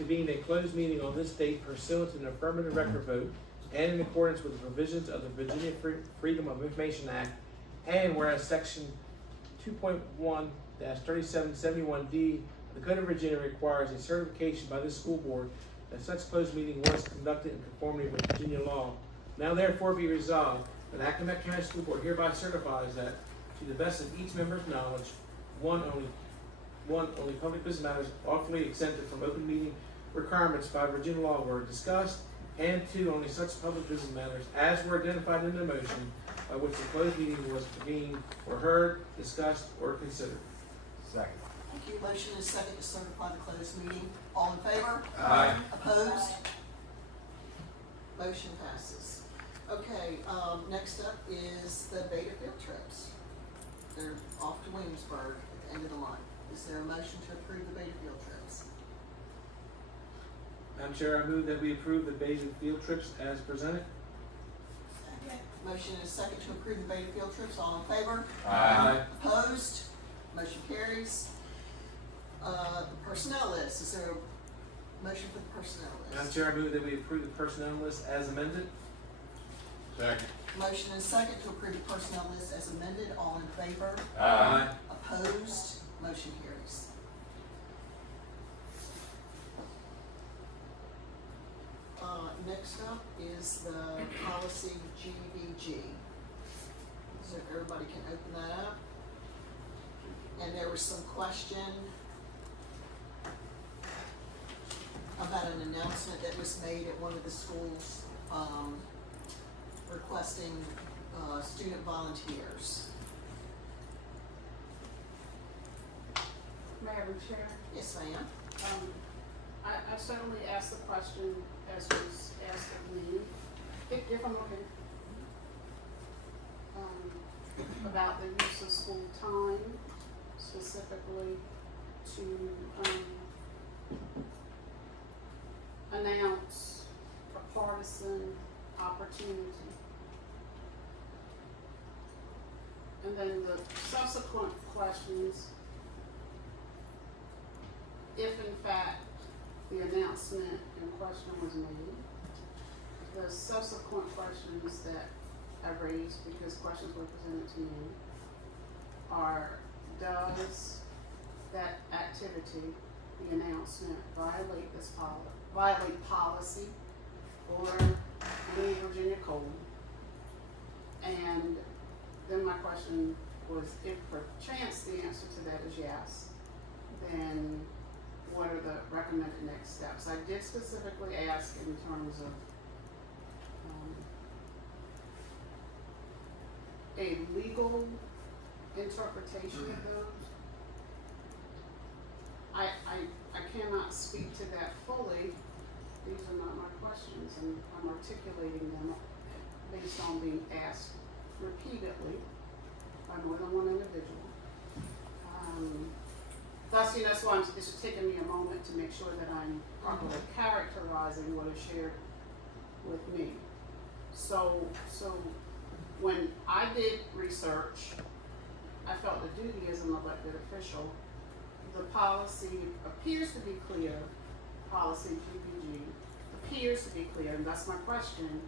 convened a closed meeting on this date pursuant to an affirmative record vote and in accordance with the provisions of the Virginia Freedom of Information Act, and whereas section 2.1-3771D of the Code of Virginia requires a certification by this school board that such closed meeting was conducted in conformity with Virginia law. Now therefore be resolved that Accomack County School Board hereby certifies that, to the best of each member's knowledge, only public business matters lawfully exempted from open meeting requirements by Virginia law were discussed, and two, only such public business matters as were identified in the motion by which the closed meeting was convened were heard, discussed, or considered. Second. Thank you. Motion is second to certify the closed meeting. All in favor? Aye. Opposed? Motion passes. Okay, next up is the beta field trips. They're off to Williamsburg at the end of the month. Is there a motion to approve the beta field trips? Madam Chair, I move that we approve the Beta field trips as presented. Motion is second to approve the beta field trips. All in favor? Aye. Opposed? Motion carries. The personnel list. Is there a motion for the personnel Madam list? Chair, I move that we approve the personnel list as amended. Second. Motion is second to approve the personnel list as amended. All in favor? Aye. Opposed? Motion carries. Next up is the policy GVG. So if everybody can open that up. And there was some question about an announcement that was made at one of the schools, requesting, student volunteers. Madam Chair, Yes, ma'am. I certainly asked the question as was asked of me, if I'm looking, about the use of school time, specifically to, announce a partisan opportunity. And then the subsequent questions, if in fact the announcement in question was made, the subsequent questions that I raised, because questions were presented to me, are, does that activity, the announcement, violate policy or any Virginia code? And then my question was, if perchance the answer to that is yes, then what are the recommended next steps? I did specifically ask in terms of a legal interpretation of those. I cannot speak to that fully. These are not my questions, and I'm articulating them based on being asked repeatedly by more than one individual. Thus, that's why it's taken me a moment to make sure that I'm properly characterizing what is shared with me. So when I did research, I felt the duty as an elected official. The policy appears to be clear, policy GPG appears to be clear, and that's my question.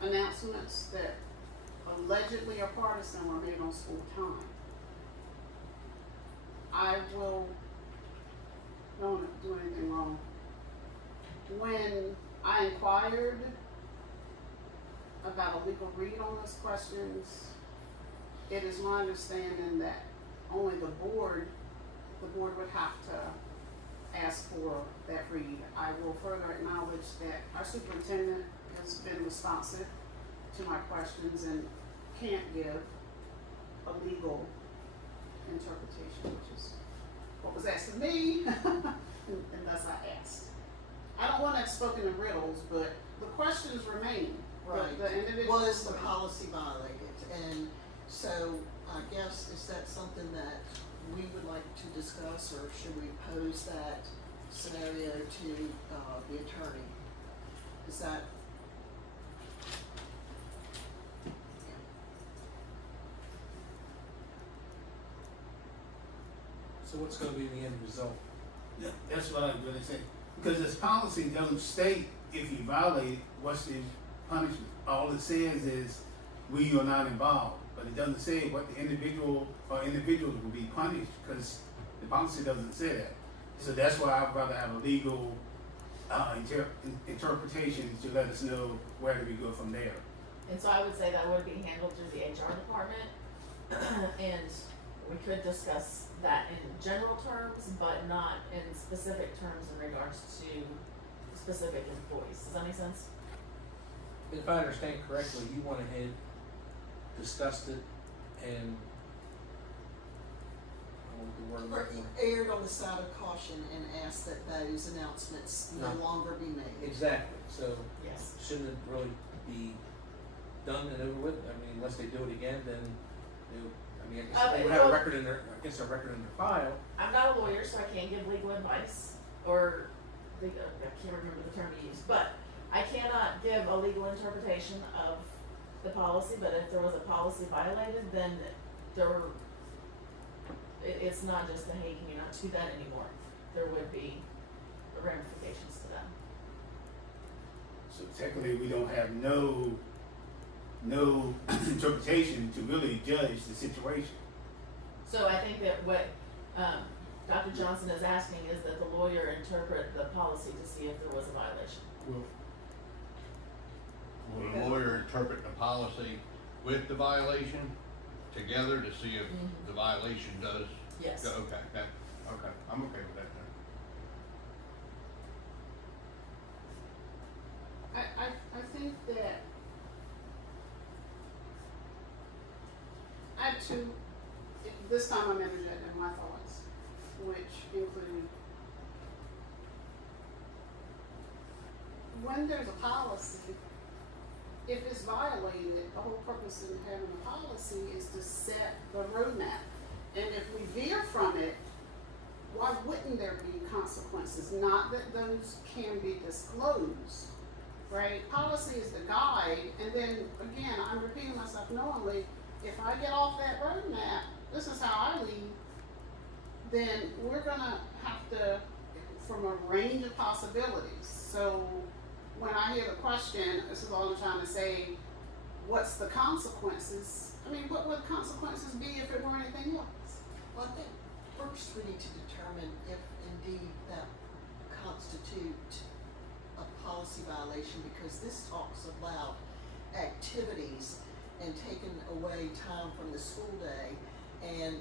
Announcements that allegedly are partisan were made on school time. I don't want to do anything wrong. When I inquired about a legal read on those questions, it is my understanding that only the board would have to ask for that read. I will further acknowledge that our superintendent has been responsive to my questions and can't give a legal interpretation, which is what was asked of me, and thus I asked. I don't want to have spoken in riddles, but the questions remain. Right. The individual Was the policy violated? And so I guess, is that something that we would like to discuss, or should we pose that scenario to the attorney? Is that? So what's going to be the end result? Yeah, that's what I'm gonna say, because this policy doesn't state if you violate it, what's the punishment. All it says is, we are not involved, but it doesn't say what the individual or individuals will be punished, because the policy doesn't say that. So that's why I'd rather have a legal, interpretation to let us know where do we go from there. And so I would say that would be handled through the HR department, and we could discuss that in general terms, but not in specific terms in regards to specific employees. Does that make sense? If I understand correctly, you went ahead, discussed it, and I don't know what the word I'm looking for. Erred on the side of caution and asked that those announcements no No. longer be made. Exactly, so Yes. shouldn't it really be done and over with? I mean, unless they do it again, then I mean, I guess they would have a well- record in their, I guess a record in their file. I'm not a lawyer, so I can't give legal advice, or legal, I can't remember the term you used, but I cannot give a legal interpretation of the policy, but if there was a policy violated, then it's not just a, hey, can you not do that anymore? There would be ramifications to that. So technically, we don't have no interpretation to really judge the situation. So I think that what, Dr. Johnson is asking is that the lawyer interpret the policy to see if there was a violation. Will the lawyer interpret the policy with the violation together to see if Mhm. the violation does? Yes. Okay, okay, I'm okay with that then. I think that I have two, this time I'm interjecting my thoughts, which include when there's a policy, if it's violated, the whole purpose of having a policy is to set the roadmap. And if we veer from it, why wouldn't there be consequences? Not that those can be disclosed, right? Policy is the guide, and then again, I'm repeating myself knowingly, if I get off that roadmap, this is how I leave, then we're gonna have to, from a range of possibilities. So when I hear the question, this is all I'm trying to say, what's the consequences? I mean, what would consequences be if it were anything else? Well, I think first we need to determine if indeed that constitute a policy violation, because this talks about activities and taking away time from the school day and,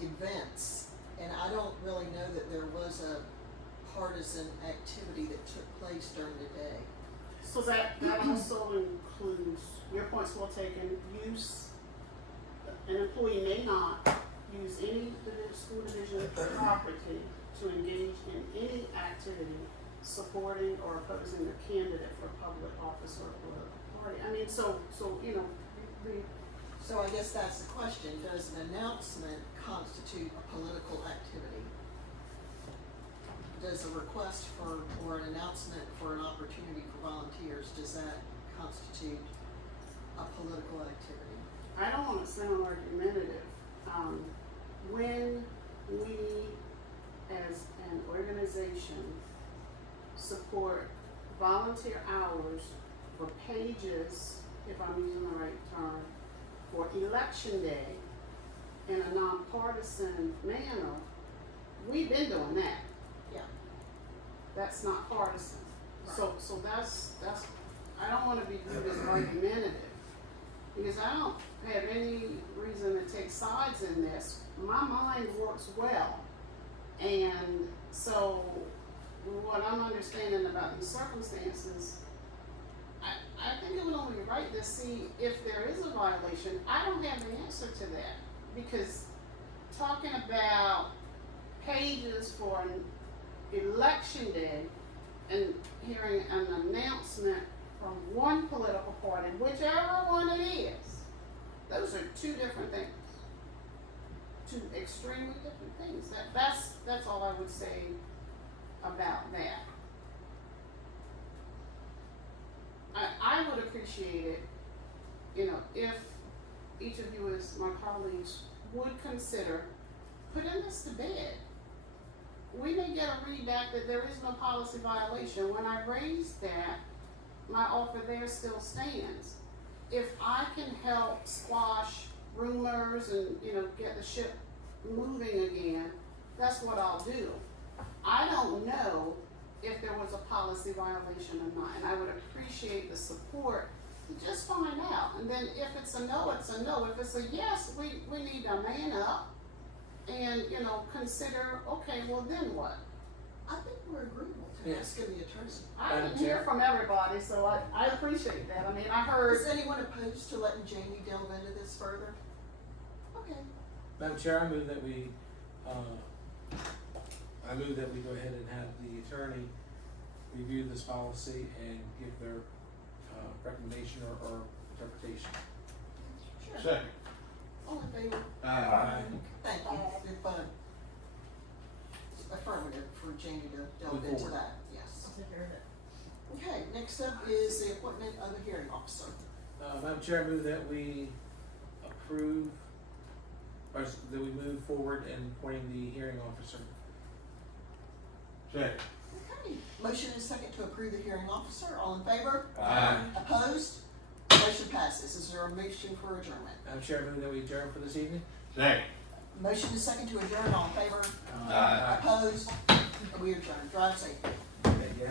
events. And I don't really know that there was a partisan activity that took place during the day. So that also includes, your point's well taken, use, an employee may not use any school division property to engage in any activity supporting or opposing a candidate for public office or political party. I mean, so So I guess that's the question, does an announcement constitute a political activity? Does a request for, or an announcement for an opportunity for volunteers, does that constitute a political activity? I don't want to sound argumentative. When we, as an organization, support volunteer hours for pages, if I'm using the right term, for election day in a nonpartisan manner, we've been doing that. Yeah. That's not partisan. So that's, I don't want to be viewed as argumentative, because I don't have any reason to take sides in this. My mind works well, and so what I'm understanding about these circumstances, I think it would only be right to see if there is a violation. I don't have the answer to that, because talking about pages for an election day and hearing an announcement from one political party, whichever one it is, those are two different things. Two extremely different things. That's all I would say about that. I would appreciate it, if each of you as my colleagues would consider putting this to bed. we may get a redact that there is no policy violation. When I raised that, my offer there still stands. If I can help squash rumors and, you know, get the ship moving again, that's what I'll do. I don't know if there was a policy violation or not, and I would appreciate the support to just find out. And then if it's a no, it's a no. If it's a yes, we need to man up and, you know, consider, okay, well then what? I think we're agreeable to Yeah. asking the attorney. I Madam didn't hear Chair. from everybody, so I appreciate that. I mean, I heard. Is anyone opposed to letting Jamie delve into this further? Okay. Madam Chair, I move that we go ahead and have the attorney review this policy and give their recommendation or interpretation. Sure. Second. All in favor? Aye. Thank you, you're fun. Affirmative for Jamie to delve Move into forward. that, yes. I'll take care of it. Okay, next up is the appointment of a hearing officer. Madam Chair, I move that we approve, or that we move forward in appointing the hearing officer. Second. Okay, motion is second to approve the hearing officer, all in favor? Aye. Opposed? Motion passes. Is there a motion for adjournment? Madam Chair, I move that we adjourn for this evening. Second. Motion is second to adjourn, all in favor? Aye. Opposed? And we adjourn. Drive safe. Okay, yeah.